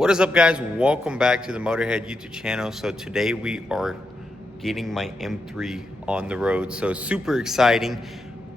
What is up, guys? Welcome back to the Motorhead YouTube channel. So today we are getting my M3 on the road. So super exciting.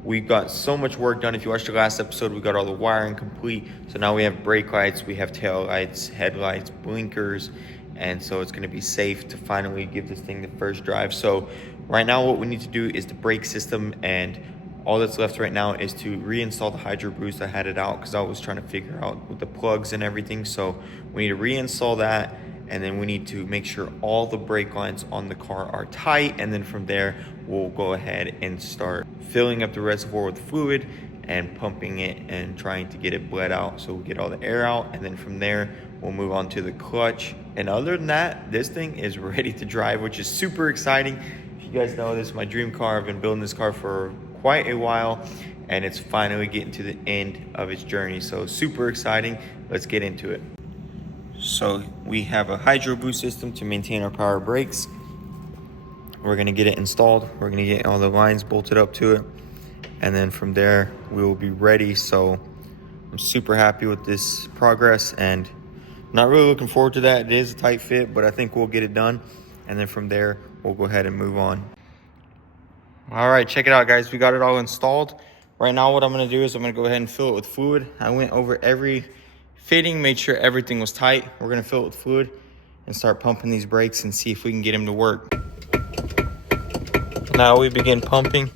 We got so much work done. If you watched the last episode, we got all the wiring complete. So now we have brake lights, we have tail lights, headlights, blinkers, and so it's going to be safe to finally give this thing the first drive. So right now what we need to do is the brake system, and all that's left right now is to reinstall the hydro boost. I had it out because I was trying to figure out with the plugs and everything. So we need to reinstall that, and then we need to make sure all the brake lines on the car are tight. And then from there, we'll go ahead and start filling up the reservoir with fluid and pumping it and trying to get it bled out so we get all the air out. And then from there, we'll move on to the clutch. And other than that, this thing is ready to drive, which is super exciting. If you guys know, this is my dream car. I've been building this car for quite a while, and it's finally getting to the end of its journey. So super exciting. Let's get into it. So we have a hydro boost system to maintain our power brakes. We're going to get it installed. We're going to get all the lines bolted up to it, and then from there we will be ready. So I'm super happy with this progress and not really looking forward to that. It is a tight fit, but I think we'll get it done, and then from there we'll go ahead and move on. All right, check it out, guys. We got it all installed. Right now what I'm going to do is I'm going to go ahead and fill it with fluid. I went over every fitting, made sure everything was tight. We're going to fill it with fluid and start pumping these brakes and see if we can get them to work. Now we begin pumping,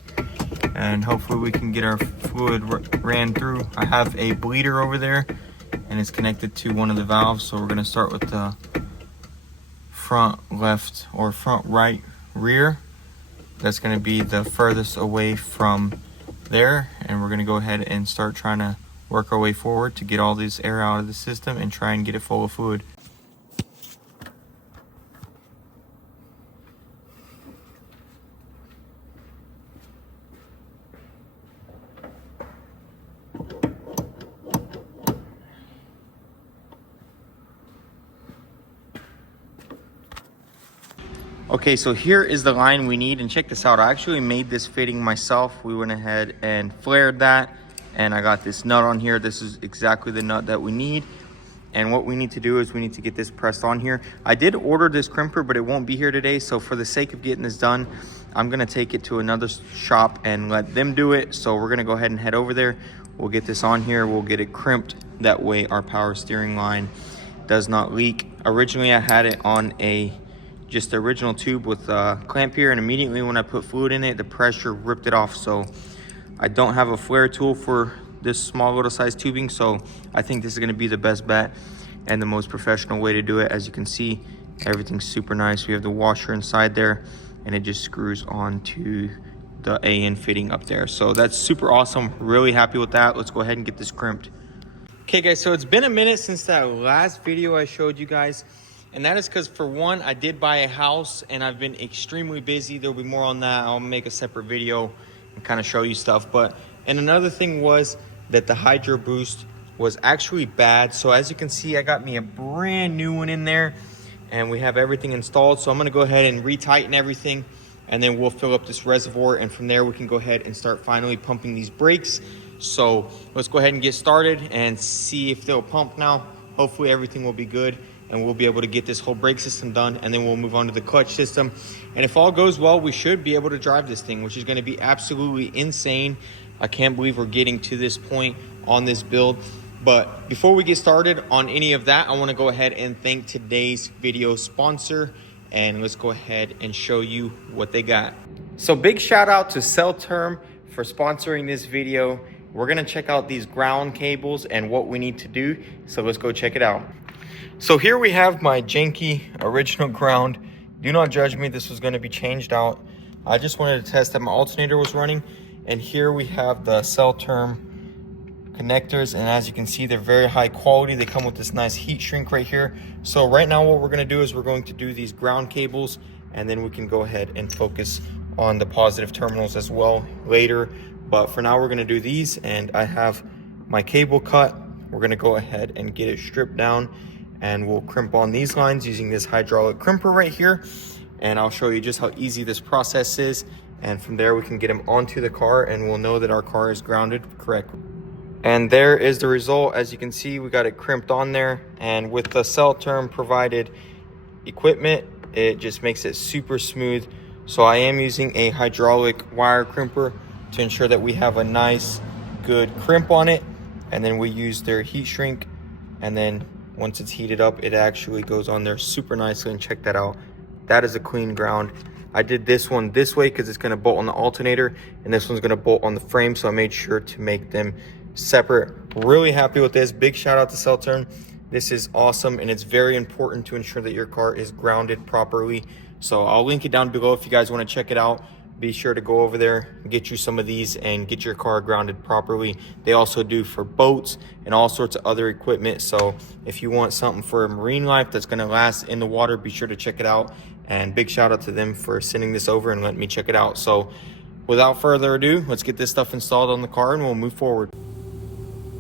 and hopefully we can get our fluid ran through. I have a bleeder over there, and it's connected to one of the valves. So we're going to start with the front left or front right rear. That's going to be the furthest away from there, and we're going to go ahead and start trying to work our way forward to get all this air out of the system and try and get it full of fluid. Okay, so here is the line we need, and check this out. I actually made this fitting myself. We went ahead and flared that, and I got this nut on here. This is exactly the nut that we need. And what we need to do is we need to get this pressed on here. I did order this crimper, but it won't be here today. So for the sake of getting this done, I'm gonna take it to another shop and let them do it. So we're gonna go ahead and head over there. We'll get this on here. We'll get it crimped. That way our power steering line does not leak. Originally, I had it on just the original tube with clamp here, and immediately when I put fluid in it, the pressure ripped it off. So I don't have a flare tool for this small little size tubing, so I think this is going to be the best bet and the most professional way to do it. As you can see, everything's super nice. We have the washer inside there, and it just screws onto the AN fitting up there. So that's super awesome. Really happy with that. Let's go ahead and get this crimped. Okay, guys, so it's been a minute since that last video I showed you guys. And that is because, for one, I did buy a house and I've been extremely busy. There'll be more on that. I'll make a separate video and kind of show you stuff. And another thing was that the hydro boost was actually bad. So as you can see, I got me a brand new one in there, and we have everything installed. So I'm going to go ahead and retighten everything, and then we'll fill up this reservoir. And from there, we can go ahead and start finally pumping these brakes. So let's go ahead and get started and see if they'll pump now. Hopefully everything will be good, and we'll be able to get this whole brake system done, and then we'll move on to the clutch system. And if all goes well, we should be able to drive this thing, which is going to be absolutely insane. I can't believe we're getting to this point on this build. But before we get started on any of that, I want to go ahead and thank today's video sponsor, and let's go ahead and show you what they got. So big shout out to Selterm for sponsoring this video. We're going to check out these ground cables and what we need to do. So let's go check it out. So here we have my janky original ground. Do not judge me, this was going to be changed out. I just wanted to test that my alternator was running. And here we have the Selterm connectors, and as you can see, they're very high quality. They come with this nice heat shrink right here. So right now what we're going to do is we're going to do these ground cables, and then we can go ahead and focus on the positive terminals as well later. But for now we're going to do these, and I have my cable cut. We're going to go ahead and get it stripped down, and we'll crimp on these lines using this hydraulic crimper right here. And I'll show you just how easy this process is. And from there we can get them onto the car, and we'll know that our car is grounded correctly. And there is the result. As you can see, we got it crimped on there, and with the Selterm provided equipment, it just makes it super smooth. So I am using a hydraulic wire crimper to ensure that we have a nice good crimp on it, and then we use their heat shrink, and then once it's heated up, it actually goes on there super nicely. And check that out, that is a clean ground. I did this one this way because it's going to bolt on the alternator, and this one's going to bolt on the frame, so I made sure to make them separate. Really happy with this. Big shout out to Selterm. This is awesome, and it's very important to ensure that your car is grounded properly. So I'll link it down below if you guys want to check it out. Be sure to go over there, get you some of these, and get your car grounded properly. They also do for boats and all sorts of other equipment. So if you want something for marine life that's going to last in the water, be sure to check it out. And big shout out to them for sending this over and letting me check it out. So without further ado, let's get this stuff installed on the car and we'll move forward.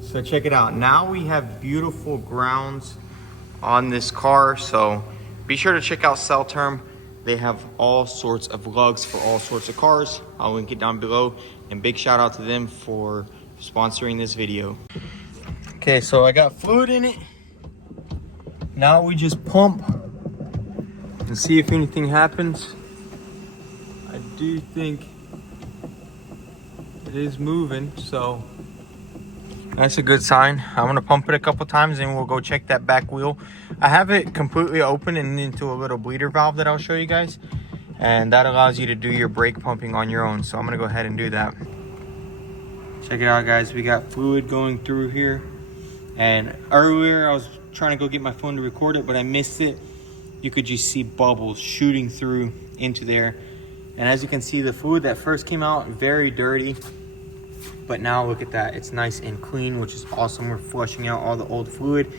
So check it out. Now we have beautiful grounds on this car. So be sure to check out Selterm. They have all sorts of lugs for all sorts of cars. I'll link it down below. And big shout out to them for sponsoring this video. Okay, so I got fluid in it. Now we just pump and see if anything happens. I do think it is moving, so that's a good sign. I'm gonna pump it a couple times and we'll go check that back wheel. I have it completely open and into a little bleeder valve that I'll show you guys. And that allows you to do your brake pumping on your own. So I'm gonna go ahead and do that. Check it out, guys. We got fluid going through here. And earlier I was trying to go get my phone to record it, but I missed it. You could just see bubbles shooting through into there. And as you can see, the fluid that first came out, very dirty. But now look at that, it's nice and clean, which is awesome. We're flushing out all the old fluid.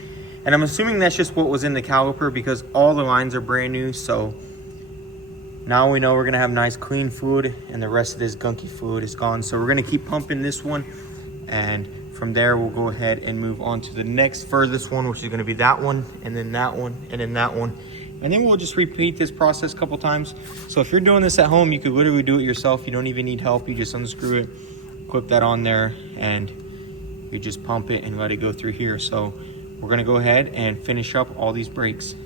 And I'm assuming that's just what was in the caliper because all the lines are brand new. So now we know we're gonna have nice clean fluid and the rest of this gunky fluid is gone. So we're gonna keep pumping this one. And from there, we'll go ahead and move on to the next furthest one, which is gonna be that one, and then that one, and then that one. And then we'll just repeat this process a couple times. So if you're doing this at home, you could literally do it yourself. You don't even need help, you just unscrew it, clip that on there, and you just pump it and let it go through here. So we're gonna go ahead and finish up all these brakes.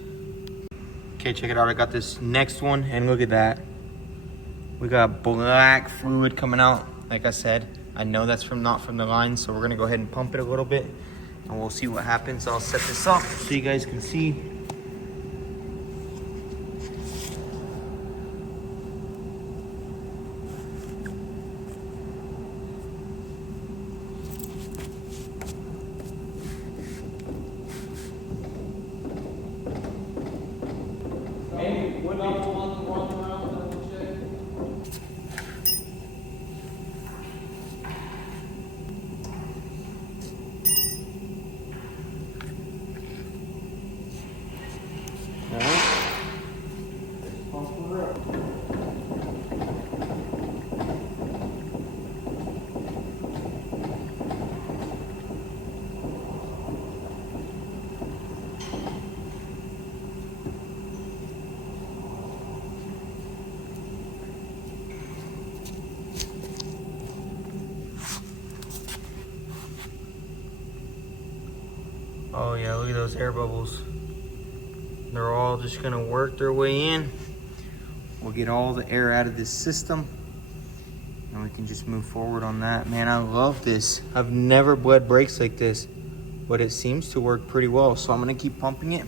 Okay, check it out. I got this next one, and look at that. We got black fluid coming out. Like I said, I know that's not from the line, so we're gonna go ahead and pump it a little bit, and we'll see what happens. I'll set this up so you guys can see. Oh yeah, look at those air bubbles. They're all just gonna work their way in. We'll get all the air out of this system and we can just move forward on that. Man, I love this. I've never bled brakes like this, but it seems to work pretty well. So I'm gonna keep pumping it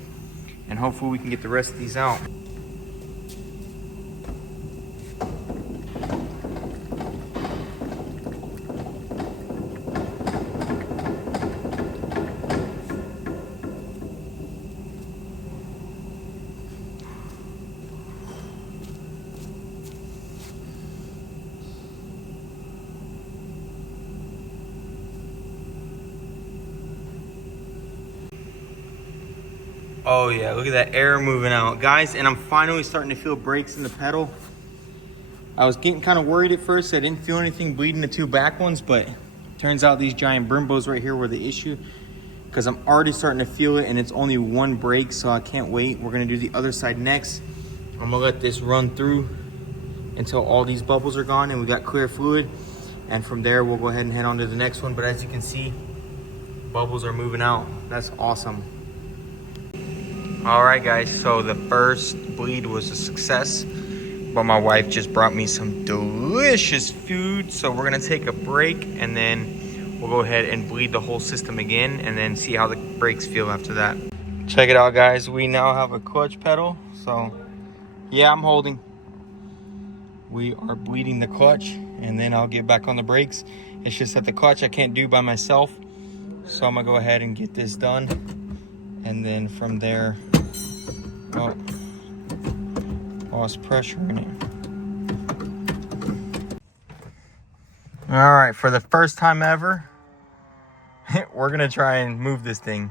and hopefully we can get the rest of these out. Oh yeah, look at that air moving out. Guys, and I'm finally starting to feel brakes in the pedal. I was getting kind of worried at first. I didn't feel anything bleeding the two back ones, but turns out these giant Brimbos right here were the issue because I'm already starting to feel it and it's only one brake, so I can't wait. We're gonna do the other side next. I'm gonna let this run through until all these bubbles are gone and we got clear fluid. And from there, we'll go ahead and head on to the next one. But as you can see, bubbles are moving out. That's awesome. All right, guys, so the first bleed was a success, but my wife just brought me some delicious food. So we're gonna take a break and then we'll go ahead and bleed the whole system again and then see how the brakes feel after that. Check it out, guys. We now have a clutch pedal. So yeah, I'm holding. We are bleeding the clutch and then I'll get back on the brakes. It's just that the clutch I can't do by myself. So I'm gonna go ahead and get this done. And then from there, oh, lost pressure in it. All right, for the first time ever, we're gonna try and move this thing.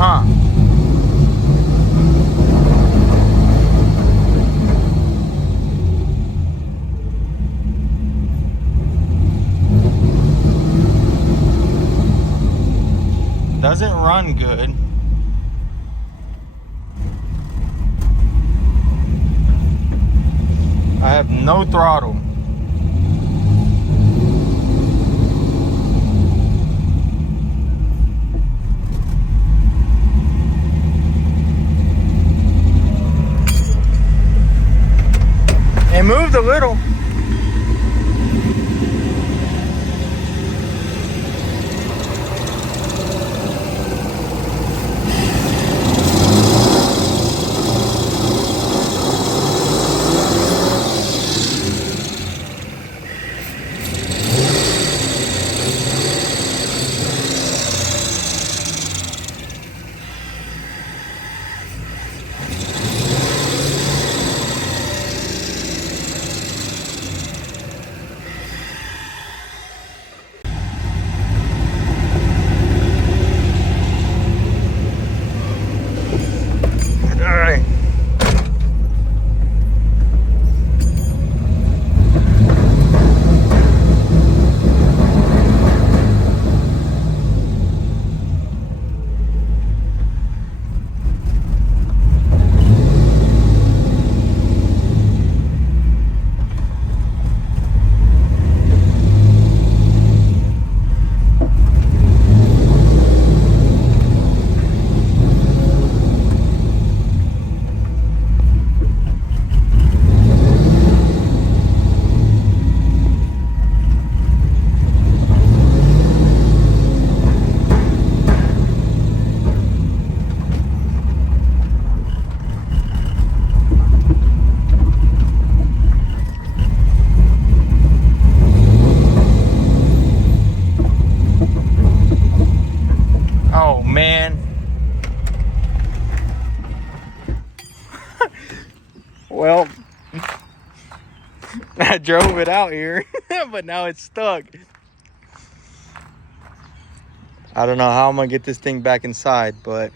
Huh. Doesn't run good. I have no throttle. It moved a little. Oh man. Well, I drove it out here, but now it's stuck. I don't know how I'm gonna get this thing back inside, but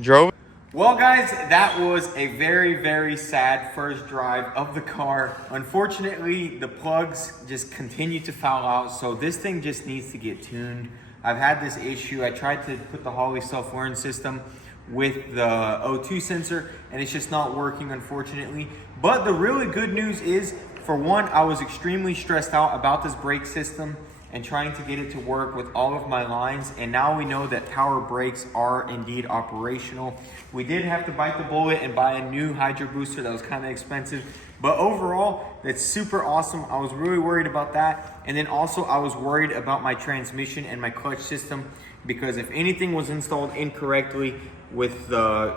drove it. Well, guys, that was a very, very sad first drive of the car. Unfortunately, the plugs just continue to foul out, so this thing just needs to get tuned. I've had this issue. I tried to put the Holley self-learn system with the O2 sensor, and it's just not working, unfortunately. But the really good news is, for one, I was extremely stressed out about this brake system and trying to get it to work with all of my lines, and now we know that power brakes are indeed operational. We did have to bite the bullet and buy a new hydro booster that was kind of expensive, but overall, that's super awesome. I was really worried about that, and then also I was worried about my transmission and my clutch system, because if anything was installed incorrectly with the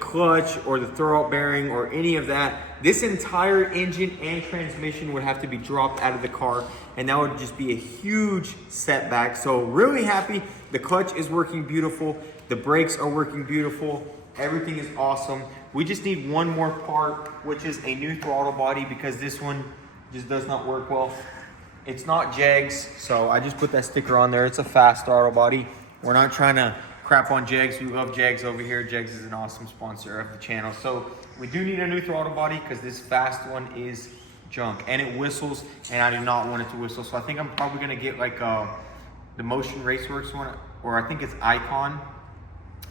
clutch or the throwout bearing or any of that, this entire engine and transmission would have to be dropped out of the car, and that would just be a huge setback. So really happy the clutch is working beautiful. The brakes are working beautiful. Everything is awesome. We just need one more part, which is a new throttle body, because this one just does not work well. It's not Jegs, so I just put that sticker on there. It's a fast throttle body. We're not trying to crap on Jegs. We love Jegs over here. Jegs is an awesome sponsor of the channel. So we do need a new throttle body because this fast one is junk and it whistles, and I do not want it to whistle. So I think I'm probably gonna get like the Motion Raceworks one, or I think it's Icon.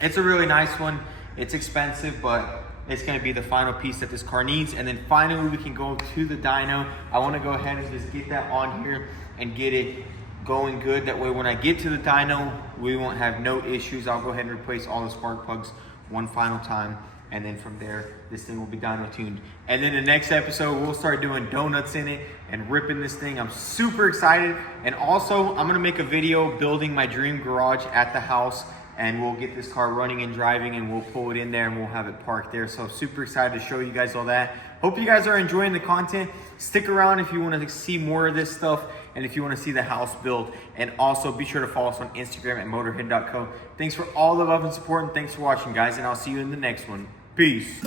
It's a really nice one. It's expensive, but it's gonna be the final piece that this car needs. And then finally we can go to the dyno. I wanna go ahead and just get that on here and get it going good. That way when I get to the dyno, we won't have no issues. I'll go ahead and replace all the spark plugs one final time. And then from there, this thing will be dyno tuned. And then the next episode, we'll start doing donuts in it and ripping this thing. I'm super excited. And also, I'm gonna make a video building my dream garage at the house, and we'll get this car running and driving, and we'll pull it in there and we'll have it parked there. So super excited to show you guys all that. Hope you guys are enjoying the content. Stick around if you want to see more of this stuff and if you want to see the house build. And also be sure to follow us on Instagram at motorhead.co. Thanks for all the love and support, and thanks for watching, guys, and I'll see you in the next one. Peace.